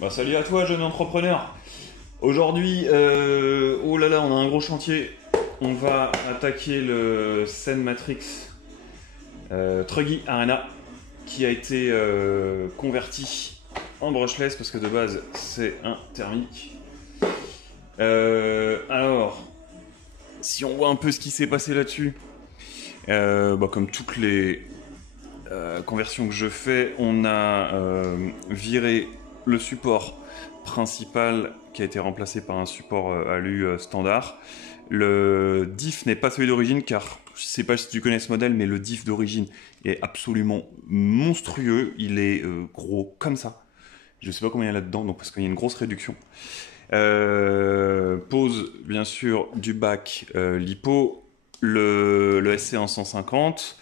Bah salut à toi jeune entrepreneur. Aujourd'hui, oh là là, on a un gros chantier. On va attaquer le Sen Matrix Truggy Arena qui a été converti en brushless parce que de base c'est un thermique. Alors, si on voit un peu ce qui s'est passé là-dessus, comme toutes les conversions que je fais, on a viré le support principal qui a été remplacé par un support alu standard. Le diff n'est pas celui d'origine car je sais pas si tu connais ce modèle, mais le diff d'origine est absolument monstrueux. Il est gros comme ça. Je sais pas combien il y a là-dedans, donc parce qu'il y a une grosse réduction. Pose bien sûr du bac lipo, le SC 150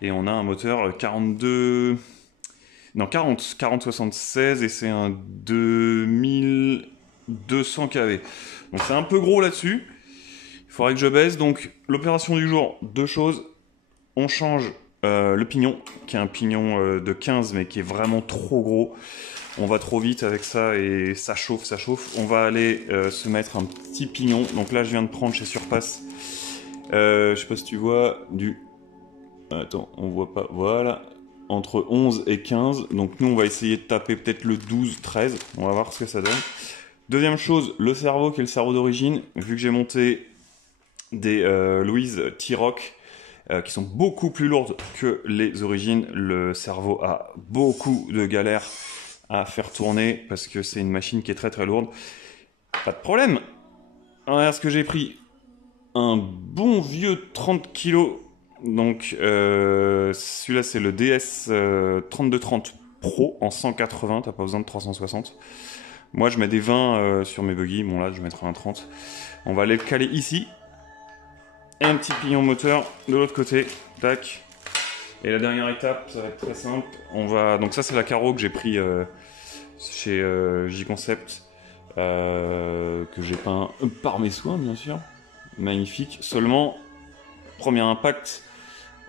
et on a un moteur 4076 et c'est un 2200 kV. Donc c'est un peu gros là-dessus. Il faudrait que je baisse. Donc l'opération du jour, deux choses. On change le pignon, qui est un pignon de 15 mais qui est vraiment trop gros. On va trop vite avec ça et ça chauffe, ça chauffe. On va aller se mettre un petit pignon. Donc là je viens de prendre chez Surpass. Je sais pas si tu vois du... Attends, on voit pas. Voilà. Entre 11 et 15. Donc nous, on va essayer de taper peut-être le 12, 13. On va voir ce que ça donne. Deuxième chose, le cerveau qui est le cerveau d'origine. Vu que j'ai monté des Louise T-Rock qui sont beaucoup plus lourdes que les origines, le cerveau a beaucoup de galères à faire tourner parce que c'est une machine qui est très très lourde. Pas de problème. Regarde ce que j'ai pris. Un bon vieux 30 kg. Donc celui-là c'est le DS 3230 Pro en 180, t'as pas besoin de 360. Moi je mets des 20 sur mes buggy, bon là je mettrai un 30. On va aller le caler ici. Et un petit pignon moteur de l'autre côté, tac. Et la dernière étape, ça va être très simple. On va... Donc ça c'est la carreau que j'ai pris chez J-Concept, que j'ai peint par mes soins bien sûr. Magnifique, seulement premier impact,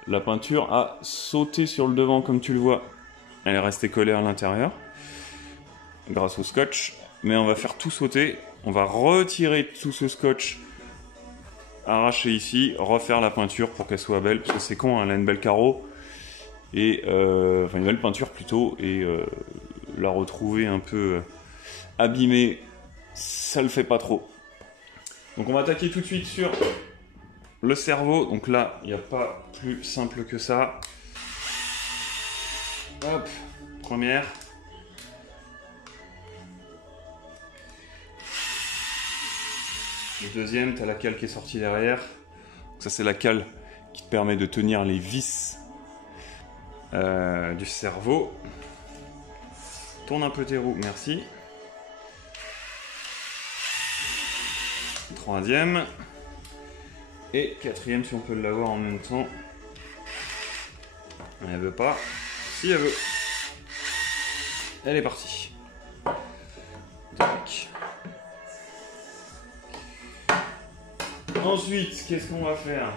la peinture a sauté sur le devant comme tu le vois. Elle est restée collée à l'intérieur grâce au scotch, mais on va faire tout sauter. On va retirer tout ce scotch, arracher ici, refaire la peinture pour qu'elle soit belle, parce que c'est con, hein, elle a une belle carreau et enfin une belle peinture plutôt, et la retrouver un peu abîmée, ça le fait pas trop. Donc on va attaquer tout de suite sur le cerveau. Donc là, il n'y a pas plus simple que ça. Hop, première. Le deuxième, tu as la cale qui est sortie derrière. Donc ça, c'est la cale qui te permet de tenir les vis du cerveau. Tourne un peu tes roues, merci. Troisième. Et quatrième, si on peut l'avoir en même temps. Elle veut pas. Si elle veut. Elle est partie. Tac. Ensuite, qu'est-ce qu'on va faire?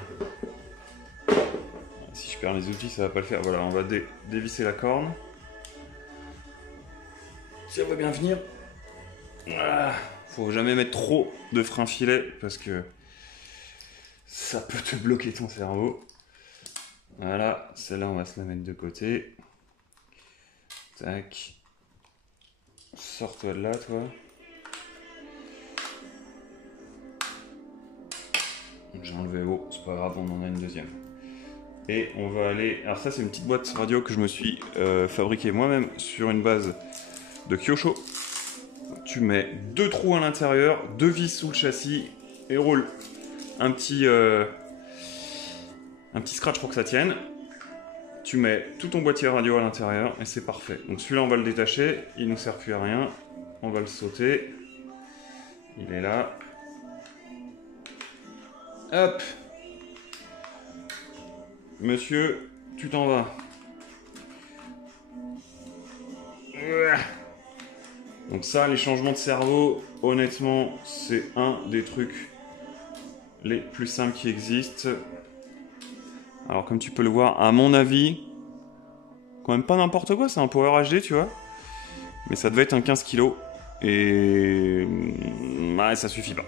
Si je perds les outils, ça va pas le faire. Voilà, on va dévisser la corne. Si elle veut bien venir. Voilà. Faut jamais mettre trop de frein filet parce que ça peut te bloquer ton cerveau. Voilà, celle-là on va se la mettre de côté. Tac. Sors-toi de là, toi. J'ai enlevé l'eau, c'est pas grave, on en a une deuxième. Et on va aller... Alors ça c'est une petite boîte radio que je me suis fabriquée moi-même sur une base de Kyosho. Tu mets deux trous à l'intérieur, deux vis sous le châssis et roule un petit scratch pour que ça tienne. Tu mets tout ton boîtier radio à l'intérieur et c'est parfait. Donc celui-là on va le détacher, il ne nous sert plus à rien. On va le sauter. Il est là. Hop. Monsieur, tu t'en vas. Donc ça, les changements de cerveau, honnêtement, c'est un des trucs les plus simples qui existent. Alors comme tu peux le voir, à mon avis, quand même pas n'importe quoi, c'est un Power HD, tu vois. Mais ça devait être un 15 kg. Et ouais, ça suffit pas.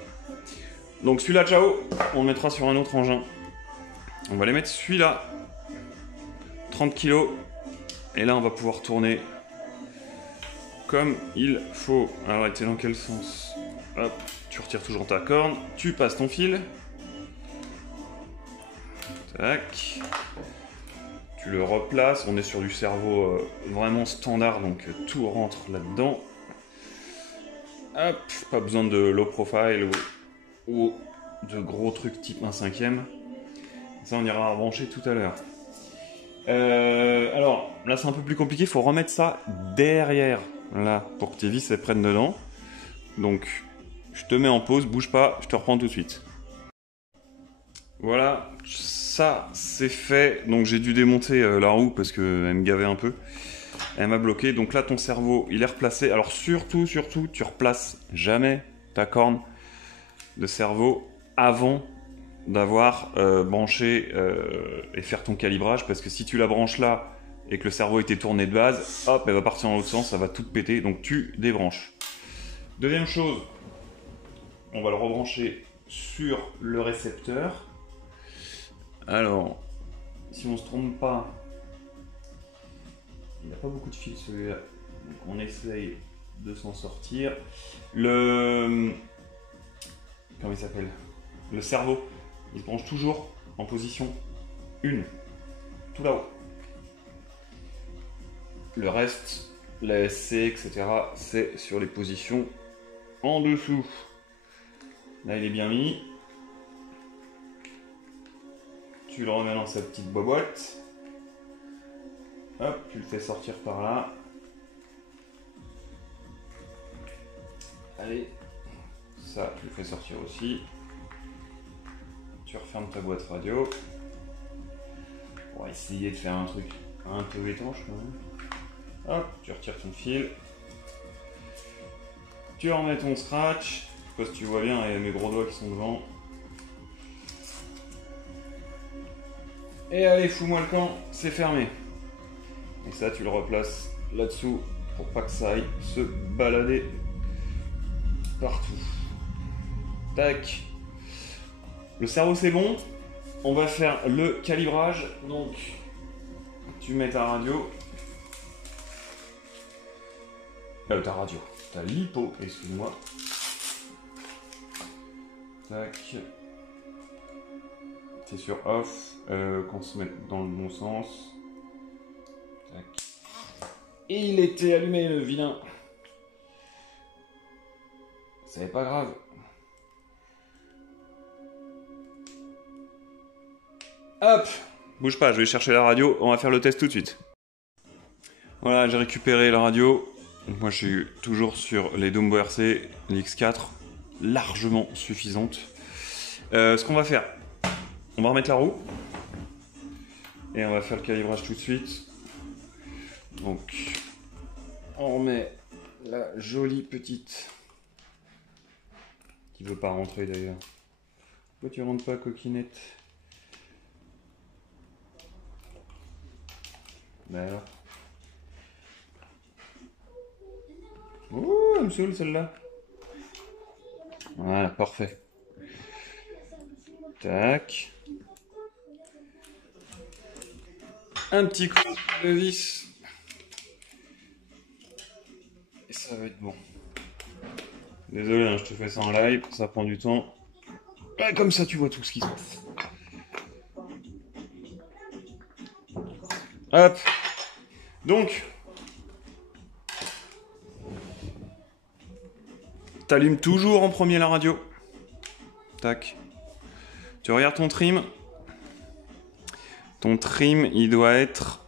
Donc celui-là, ciao, on le mettra sur un autre engin. On va les mettre celui-là. 30 kg. Et là, on va pouvoir tourner comme il faut. Alors, t'es dans quel sens? Hop, tu retires toujours ta corne. Tu passes ton fil. Tac. Tu le replaces. On est sur du cerveau vraiment standard, donc tout rentre là-dedans. Hop, pas besoin de low profile ou de gros trucs type 1/5. Ça, on ira rebrancher tout à l'heure. Alors, là, c'est un peu plus compliqué. Il faut remettre ça derrière, là, pour que tes vis elles prennent dedans. Donc, je te mets en pause, bouge pas, je te reprends tout de suite. Voilà, ça, c'est fait. Donc, j'ai dû démonter la roue parce qu'elle me gavait un peu. Elle m'a bloqué. Donc là, ton cerveau, il est replacé. Alors, surtout, tu replaces jamais ta corne de cerveau avant d'avoir branché et faire ton calibrage, parce que si tu la branches là et que le cerveau était tourné de base, hop, elle va partir dans l'autre sens, ça va tout péter, donc tu débranches. Deuxième chose, on va le rebrancher sur le récepteur. Alors, si on se trompe pas, il n'y a pas beaucoup de fils celui-là, donc on essaye de s'en sortir. Comment il s'appelle? Le cerveau, il se branche toujours en position 1, tout là-haut. Le reste, la SC, etc., c'est sur les positions en dessous. Là, il est bien mis. Tu le remets dans sa petite boîte. Hop, tu le fais sortir par là. Allez, ça, tu le fais sortir aussi. Tu refermes ta boîte radio. On va essayer de faire un truc un peu étanche quand même. Hop, tu retires ton fil. Tu remets ton scratch. Je sais pas si tu vois bien, il y a mes gros doigts qui sont devant. Et allez, fous-moi le camp, c'est fermé. Et ça, tu le replaces là-dessous pour pas que ça aille se balader partout. Tac. Le cerveau, c'est bon. On va faire le calibrage. Donc, tu mets ta radio. Ta lipo, excuse-moi. Tac. C'est sur off. Qu'on se mette dans le bon sens. Tac. Et il était allumé, le vilain. C'est pas grave. Hop! Bouge pas, je vais chercher la radio. On va faire le test tout de suite. Voilà, j'ai récupéré la radio. Moi, je suis toujours sur les Dumbo RC, l'X4, largement suffisante. Ce qu'on va faire, on va remettre la roue. Et on va faire le calibrage tout de suite. Donc, on remet la jolie petite qui veut pas rentrer d'ailleurs. Pourquoi tu rentres pas, coquinette? Ben alors. Ouh, elle me saoule celle-là. Voilà, parfait. Tac. Un petit coup de vis. Et ça va être bon. Désolé, hein, je te fais ça en live, ça prend du temps. Ah, comme ça, tu vois tout ce qui se passe. Hop. Donc, t'allumes toujours en premier la radio. Tac. Tu regardes ton trim. Ton trim, il doit être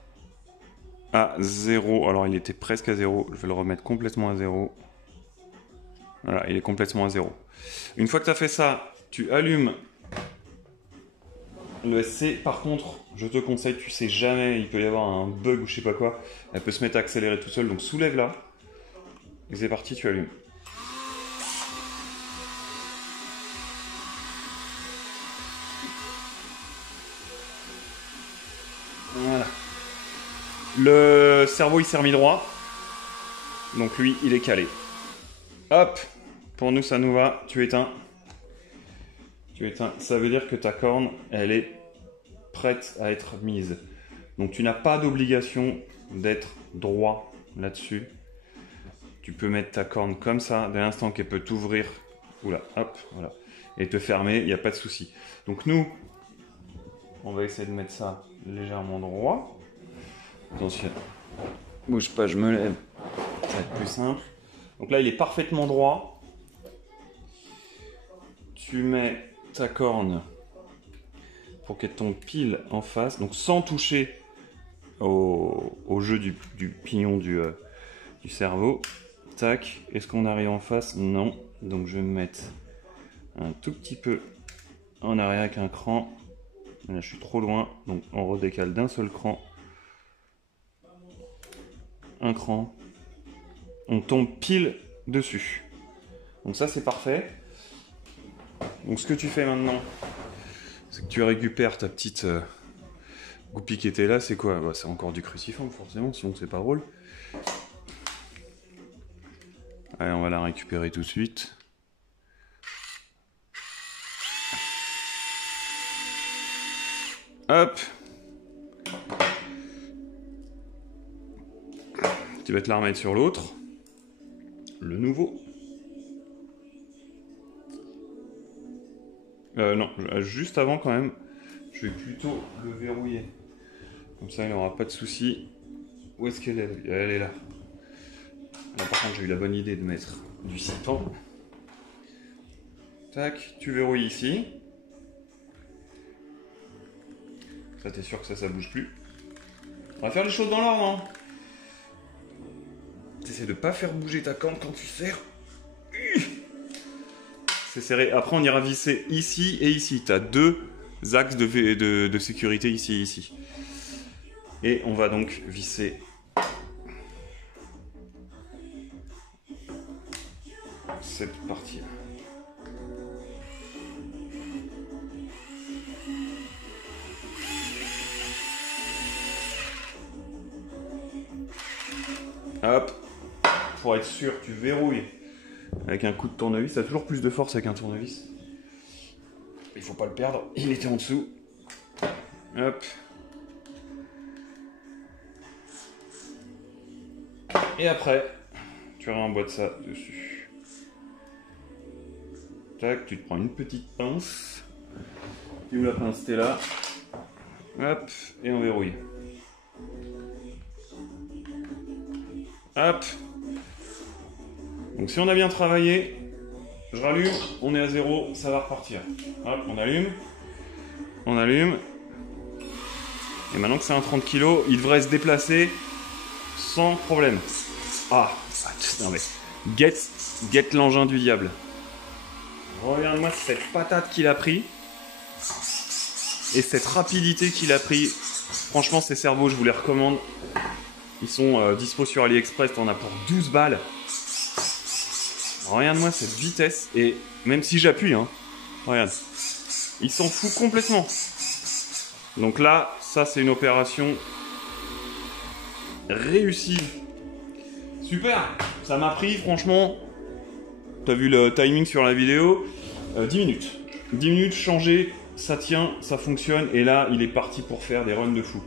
à 0. Alors, il était presque à 0. Je vais le remettre complètement à 0. Voilà, il est complètement à 0. Une fois que tu as fait ça, tu allumes le SC. Par contre, je te conseille, tu sais jamais, il peut y avoir un bug ou je sais pas quoi. Elle peut se mettre à accélérer tout seul, donc soulève-la. Et c'est parti, tu allumes. Voilà. Le cerveau, il s'est remis droit. Donc lui, il est calé. Hop, pour nous, ça nous va. Tu éteins. Tu éteins. Ça veut dire que ta corne, elle est prête à être mise. Donc tu n'as pas d'obligation d'être droit là-dessus. Tu peux mettre ta corne comme ça, dès l'instant qu'elle peut t'ouvrir. Oula, hop, voilà. Et te fermer, il n'y a pas de souci. Donc nous, on va essayer de mettre ça légèrement droit. Attention, bouge pas, je me lève. Ça va être plus simple. Donc là, il est parfaitement droit. Tu mets ta corne pour qu'elle tombe pile en face, donc sans toucher au jeu du pignon du cerveau. Tac, est-ce qu'on arrive en face? Non. Donc je vais me mettre un tout petit peu en arrière avec un cran. Là, je suis trop loin, donc on redécale d'un seul cran. Un cran. On tombe pile dessus. Donc ça, c'est parfait. Donc ce que tu fais maintenant, c'est que tu récupères ta petite goupille qui était là. C'est quoi? Bah, c'est encore du cruciforme, forcément, sinon c'est pas drôle. Allez, on va la récupérer tout de suite. Hop. Tu vas te la remettre sur l'autre. Le nouveau. Non, juste avant quand même, je vais plutôt le verrouiller. Comme ça, il n'aura pas de souci. Où est-ce qu'elle est? Elle est là. Là, par contre, j'ai eu la bonne idée de mettre du ciment. Tac, tu verrouilles ici. Ça, t'es sûr que ça bouge plus. On va faire les choses dans l'ordre, hein. T'essaies de pas faire bouger ta corne quand tu serres. C'est serré. Après, on ira visser ici et ici. Tu as deux axes de sécurité ici et ici. Et on va donc visser cette partie-là. Hop. Pour être sûr, tu verrouilles avec un coup de tournevis. Ça a toujours plus de force avec un tournevis. Il faut pas le perdre. Il était en dessous. Hop. Et après, tu remboîtes ça dessus. Tac, tu te prends une petite pince. Et où la pince, t'es là. Hop, et on verrouille. Hop. Donc si on a bien travaillé, je rallume, on est à 0, ça va repartir. Hop, on allume. On allume. Et maintenant que c'est un 30 kg, il devrait se déplacer sans problème. Ah, non mais, get l'engin du diable. Regarde-moi cette patate qu'il a pris. Et cette rapidité qu'il a pris. Franchement, ces cerveaux, je vous les recommande. Ils sont dispo sur AliExpress, t'en as pour 12 balles. Regarde-moi cette vitesse. Et même si j'appuie, hein, regarde. Il s'en fout complètement. Donc là, ça c'est une opération réussie. Super. Ça m'a pris, franchement, t'as vu le timing sur la vidéo, 10 minutes. 10 minutes, changer, ça tient, ça fonctionne. Et là, il est parti pour faire des runs de fou.